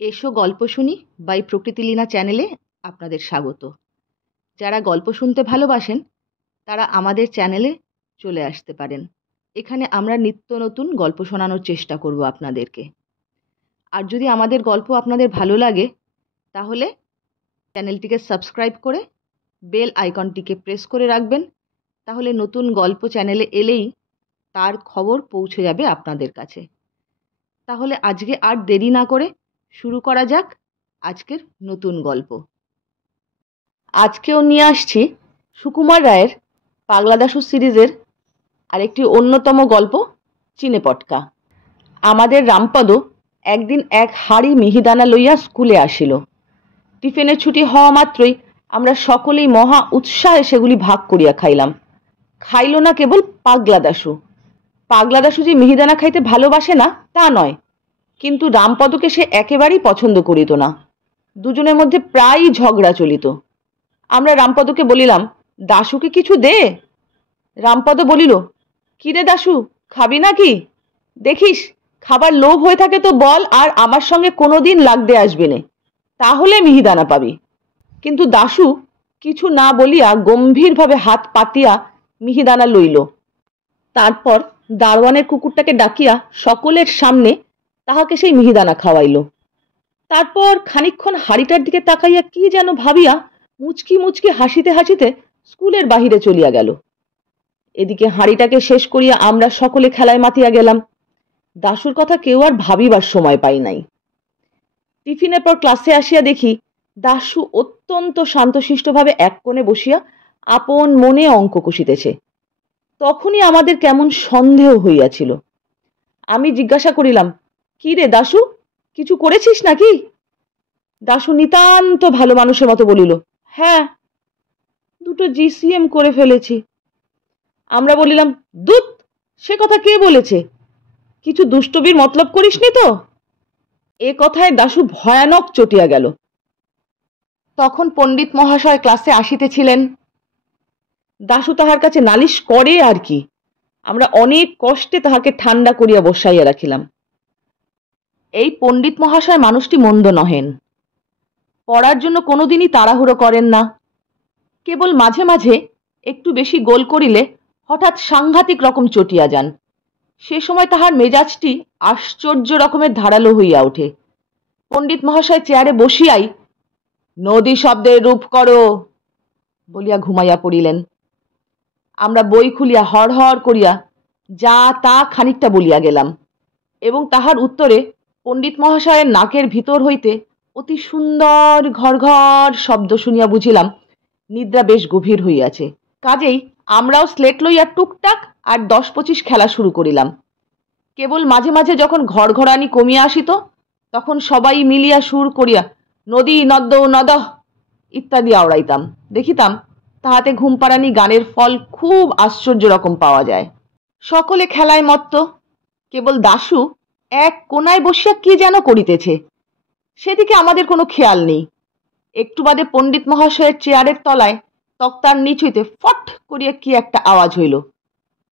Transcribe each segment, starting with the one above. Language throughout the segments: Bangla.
এসো গল্প শুনি বাই প্রকৃতিলীনা চ্যানেলে আপনাদের স্বাগত। যারা গল্প শুনতে ভালোবাসেন তারা আমাদের চ্যানেলে চলে আসতে পারেন। এখানে আমরা নিত্য নতুন গল্প শোনানোর চেষ্টা করব আপনাদেরকে। আর যদি আমাদের গল্প আপনাদের ভালো লাগে তাহলে চ্যানেলটিকে সাবস্ক্রাইব করে বেল আইকনটিকে প্রেস করে রাখবেন। তাহলে নতুন গল্প চ্যানেলে এলেই তার খবর পৌঁছে যাবে আপনাদের কাছে। তাহলে আজকে আর দেরি না করে শুরু করা যাক আজকের নতুন গল্প। আজকেও নিয়ে আসছি সুকুমার রায়ের পাগলা দাশু সিরিজের আরেকটি অন্যতম গল্প, চিনেপটকা। আমাদের রামপদ একদিন এক হাড়ি মিহিদানা লইয়া স্কুলে আসিল। টিফিনের ছুটি হওয়া মাত্রই আমরা সকলেই মহা উৎসাহে সেগুলি ভাগ করিয়া খাইলাম। খাইল না কেবল পাগলা দাশু। পাগলা দাশু যে মিহিদানা খাইতে ভালোবাসে না তা নয়, কিন্তু রামপদকে সে একেবারেই পছন্দ করিত না। দুজনের মধ্যে প্রায়ই ঝগড়া চলিত। আমরা রামপদকে বলিলাম, দাশুকে কিছু দে। রামপদ বলিল, কি রে দাশু, খাবি নাকি? দেখিস খাবার লোভ হয়ে থাকে তো বল, আর আমার সঙ্গে কোনোদিন লাগতে আসবে না, তাহলে মিহিদানা পাবি। কিন্তু দাশু কিছু না বলিয়া গম্ভীরভাবে হাত পাতিয়া মিহিদানা লইল। তারপর দারোয়ানের কুকুরটাকে ডাকিয়া সকলের সামনে তাহাকে সেই মিহিদানা খাওয়াইল। তারপর খানিকক্ষণ হাড়িটার দিকে তাকাইয়া কি যেন ভাবিয়া মুচকি মুচকি হাসিতে হাসিতে স্কুলের বাহিরে চলিয়া গেল। এদিকে হাড়িটাকে শেষ করিয়া আমরা সকলে খেলায় মাতিয়া গেলাম। দাশুর কথা কেউ আর ভাবিবার সময় পাই নাই। টিফিনের পর ক্লাসে আসিয়া দেখি দাশু অত্যন্ত শান্তশিষ্টভাবে এক কোণে বসিয়া আপন মনে অঙ্ক কষিতেছে। তখনই আমাদের কেমন সন্দেহ হইয়াছিল। আমি জিজ্ঞাসা করিলাম, কি রে দাশু, কিছু করেছিস নাকি? দাশু নিতান্ত ভালো মানুষের মতো বলিল, হ্যাঁ, দুটো জিসিএম করে ফেলেছি। আমরা বলিলাম, দুধ, সে কথা কে বলেছে? কিছু দুষ্টবির মতলব করিসনি তো? এ কথায় দাশু ভয়ানক চটিয়া গেল। তখন পণ্ডিত মহাশয় ক্লাসে আসিতেছিলেন। দাশু তাহার কাছে নালিশ করে আর কি। আমরা অনেক কষ্টে তাহাকে ঠান্ডা করিয়া বসাইয়া রাখিলাম। এই পণ্ডিত মহাশয় মানুষটি মন্দ নহেন। পড়ার জন্য কোনোদিনই তাড়াহুড়ো করেন না। কেবল মাঝে মাঝে একটু বেশি গোল করিলে হঠাৎ সাংঘাতিক রকম চটিয়া যান। সে সময় তাহার মেজাজটি আশ্চর্য রকমের ধারালো হইয়া ওঠে। পণ্ডিত মহাশয় চেয়ারে বসিয়াই নদী শব্দের রূপ করো বলিয়া ঘুমাইয়া পড়িলেন। আমরা বই খুলিয়া হড়হড় করিয়া যা তা খানিকটা বলিয়া গেলাম, এবং তাহার উত্তরে পণ্ডিত মহাশয়ের নাকের ভিতর হইতে অতি সুন্দর ঘর ঘর শব্দ শুনিয়া বুঝিলাম নিদ্রা বেশ গভীর হইয়াছে। কাজেই আমরাও স্লেট লইয়া টুকটাক আর 10-25 খেলা শুরু করিলাম। কেবল মাঝে মাঝে যখন ঘরঘরানি কমিয়া আসিত তখন সবাই মিলিয়া সুর করিয়া নদী নদ্দ নদঃ ইত্যাদি আওড়াইতাম। দেখিতাম তাহাতে ঘুমপাড়ানি গানের ফল খুব আশ্চর্য রকম পাওয়া যায়। সকলে খেলায় মত্ত, কেবল দাশু এক কোনায় বসিয়া কি যেন করিতেছে, সেদিকে আমাদের কোনো খেয়াল নেই। একটু বাদে পণ্ডিত মহাশয়ের চেয়ারের তলায় তক্তার নিচ হইতে ফট করিয়া কি একটা আওয়াজ হইল।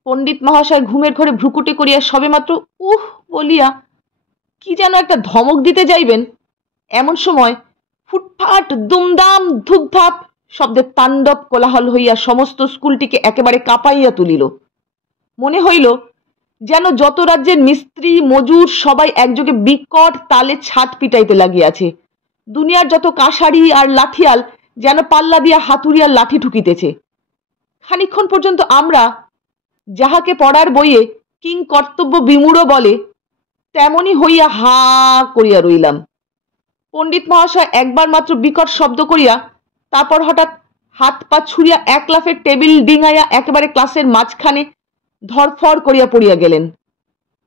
পণ্ডিত মহাশয় ঘুমের ঘরে ভ্রুকুটি করিয়া সবেমাত্র উহ বলিয়া কি যেন একটা ধমক দিতে যাইবেন, এমন সময় ফুটফাট দুমদাম ধুপধাপ শব্দের তাণ্ডব কোলাহল হইয়া সমস্ত স্কুলটিকে একেবারে কাঁপাইয়া তুলিল। মনে হইল যেন যত রাজ্যের মিস্ত্রি মজুর সবাই একযোগে বিকট তালে ছাদ পিটাইতে লাগিয়াছে। দুনিয়ার যত কাঁসারি আর লাঠিয়াল যেন পাল্লা দিয়া হাতুড়িয়ার লাঠি ঠুকিতেছে। খানিকক্ষণ পর্যন্ত আমরা, যাহাকে পড়ার বইয়ে কিং কর্তব্য বিমূঢ় বলে, তেমনি হইয়া হা করিয়া রইলাম। পণ্ডিত মহাশয় একবার মাত্র বিকট শব্দ করিয়া তারপর হঠাৎ হাত পা ছুড়িয়া এক লাফে টেবিল ডিঙাইয়া একেবারে ক্লাসের মাঝখানে ধরফর করিয়া পড়িয়া গেলেন।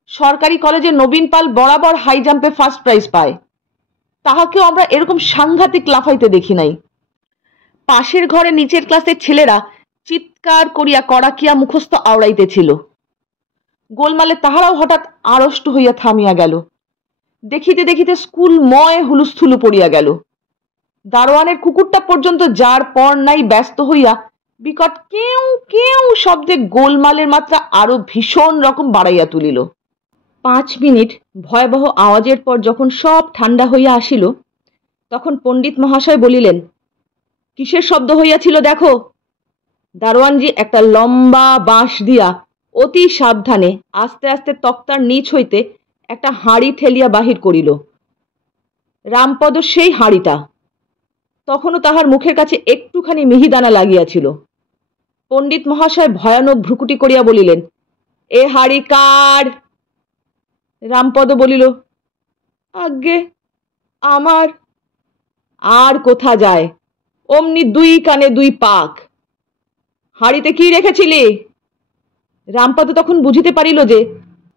সরকারি কলেজে নবীন পাল বরাবর হাই জাম্পে ফার্স্ট প্রাইজ পায়, তাহাকেও আমরা এরকম সাংঘাতিক লাফাইতে দেখি নাই। পাশের ঘরে নিচের ক্লাসের ছেলেরা চিৎকার করিয়া কড়াকিয়া মুখস্থ আওড়াইতেছিল। গোলমালে তাহারাও হঠাৎ আড়ষ্ট হইয়া থামিয়া গেল। দেখিতে দেখিতে স্কুল ময় হুলুস্থুলু পড়িয়া গেল। দারোয়ানের কুকুরটা পর্যন্ত যার পর নাই ব্যস্ত হইয়া বিকট কেউ কেউ শব্দে গোলমালের মাত্রা আরো ভীষণ রকম বাড়াইয়া তুলিল। 5 মিনিট ভয়াবহ আওয়াজের পর যখন সব ঠান্ডা হইয়া আসিল, তখন পণ্ডিত মহাশয় বলিলেন, কিসের শব্দ হইয়াছিল দেখো। দারোয়ানজি একটা লম্বা বাঁশ দিয়া অতি সাবধানে আস্তে আস্তে তক্তার নিচ হইতে একটা হাঁড়ি ঠেলিয়া বাহির করিল। রামপদ সেই হাঁড়িটা। তখনও তাহার মুখের কাছে একটুখানি মিহিদানা লাগিয়াছিল। পণ্ডিত মহাশয় ভয়ানক ভ্রুকুটি করিয়া বলিলেন, এ হাঁড়ি কার? রামপদ বলিল, আজ্ঞে আমার। আর কোথা যায়, অমনি 2 কানে 2 পাক। হাঁড়িতে কি রেখেছিলি? রামপদ তখন বুঝিতে পারিল যে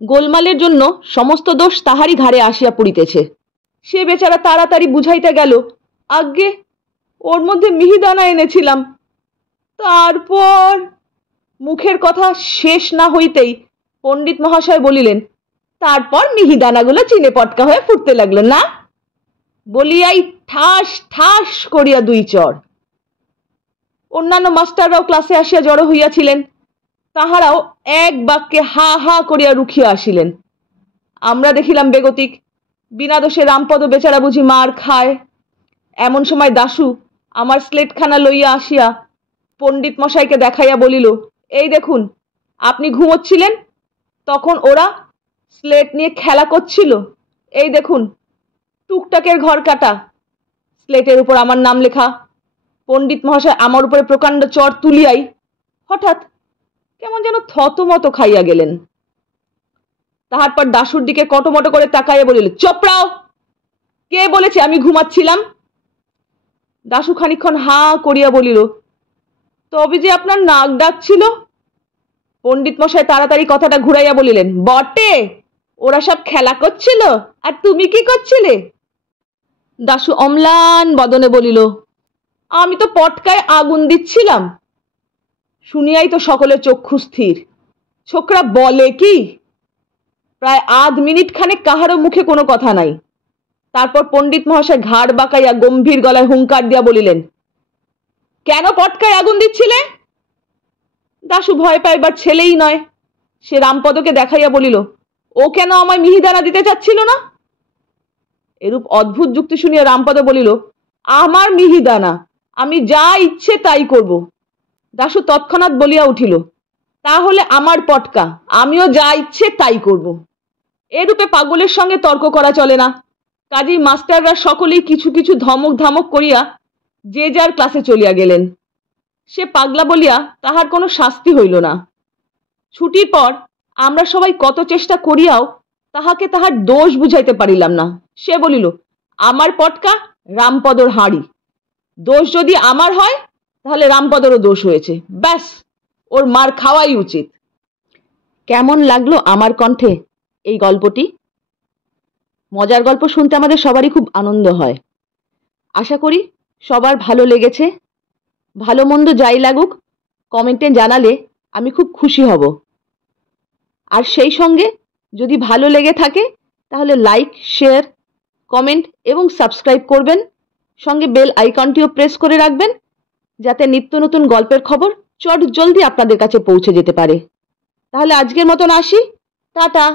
গোলমালের জন্য সমস্ত দোষ তাহারই ঘাড়ে আসিয়া পড়িতেছে। সে বেচারা তাড়াতাড়ি বুঝাইতে গেল, আজ্ঞে ওর মধ্যে মিহিদানা এনেছিলাম। তারপর মুখের কথা শেষ না হইতেই পণ্ডিত মহাশয় বলিলেন, তারপর মিহিদানাগুলো চিনে পটকা হয়ে ফুটতে লাগলো না? বলিয়াই ঠাস ঠাস করিয়া 2 চড়। অন্যান্য মাস্টাররাও ক্লাসে আসিয়া জড়ো হইয়াছিলেন। তাহারাও এক বাক্যে হা হা করিয়া রুখিয়া আসিলেন। আমরা দেখিলাম বেগতিক। বিনা দোষে রামপদ বেচারা বুঝি মার খায়। এমন সময় দাশু আমার স্লেটখানা লইয়া আসিয়া পণ্ডিত মশাইকে দেখাইয়া বলিল, এই দেখুন, আপনি ঘুমোচ্ছিলেন, তখন ওরা স্লেট নিয়ে খেলা করছিল। এই দেখুন, টুকটাকের ঘর কাটা, স্লেটের উপর আমার নাম লেখা। পণ্ডিত মহাশয় আমার উপরে প্রকাণ্ড চড় তুলিয়াই হঠাৎ কেমন যেন থতমত খাইয়া গেলেন। তাহার দাশুর দিকে কটমটো করে তাকাইয়া বলিল, চোপড়াও, কে বলেছে আমি ঘুমাচ্ছিলাম? দাশু খানিকক্ষণ হা করিয়া বলিল, তবে যে আপনার নাক ডাকছিল। পণ্ডিত মশাই তাড়াতাড়ি কথাটা ঘুরাইয়া বলিলেন, বটে, ওরা সব খেলা করছিল, আর তুমি কি করছিলে? দাশু অম্লান বদনে বলিল, আমি তো পটকায় আগুন দিচ্ছিলাম। শুনিয়াই তো সকলের চক্ষু স্থির। ছোকরা বলে কি? প্রায় 1/2 মিনিট খানেক কাহারও মুখে কোনো কথা নাই। তারপর পণ্ডিত মহাশয় ঘাড় বাঁকাইয়া গম্ভীর গলায় হুঙ্কার দিয়া বলিলেন, কেন পটকায় আগুন দিচ্ছিলে? দাশু ভয় পাইবার ছেলেই নয়। সে রামপদকে দেখাইয়া বলিল, ও কেন আমায় মিহিদানা দিতে চাচ্ছিল না? এরূপ অদ্ভুত যুক্তি শুনিয়া রামপদ বলিল, আমার মিহিদানা, আমি যা ইচ্ছে তাই করব। দাশু তৎক্ষণাৎ বলিয়া উঠিল, তাহলে আমার পটকা, আমিও যা ইচ্ছে তাই করব। এরূপে পাগলের সঙ্গে তর্ক করা চলে না। কাজেই মাস্টাররা সকলেই কিছু কিছু ধমক ধামক করিয়া যে যার ক্লাসে চলিয়া গেলেন। সে পাগলা বলিয়া তাহার কোনো শাস্তি হইল না। ছুটির পর আমরা সবাই কত চেষ্টা করিয়াও তাহাকে তাহার দোষ বুঝাইতে পারিলাম না। সে বলিল, আমার পটকা রামপদর হাঁড়ি, দোষ যদি আমার হয় তাহলে রামপদরও দোষ হয়েছে, ব্যাস, ওর মার খাওয়াই উচিত। কেমন লাগলো আমার কণ্ঠে এই গল্পটি? মজার গল্প শুনতে আমাদের সবারই খুব আনন্দ হয়। আশা করি সবার ভালো লেগেছে। ভালো মন্দ যাই লাগুক, কমেন্টে জানালে আমি খুব খুশি হব। আর সেই সঙ্গে যদি ভালো লেগে থাকে তাহলে লাইক, শেয়ার, কমেন্ট এবং সাবস্ক্রাইব করবেন। সঙ্গে বেল আইকনটিও প্রেস করে রাখবেন, যাতে নিত্য নতুন গল্পের খবর চট জলদি আপনাদের কাছে পৌঁছে যেতে পারে। তাহলে আজকের মতন আসি, টাটা।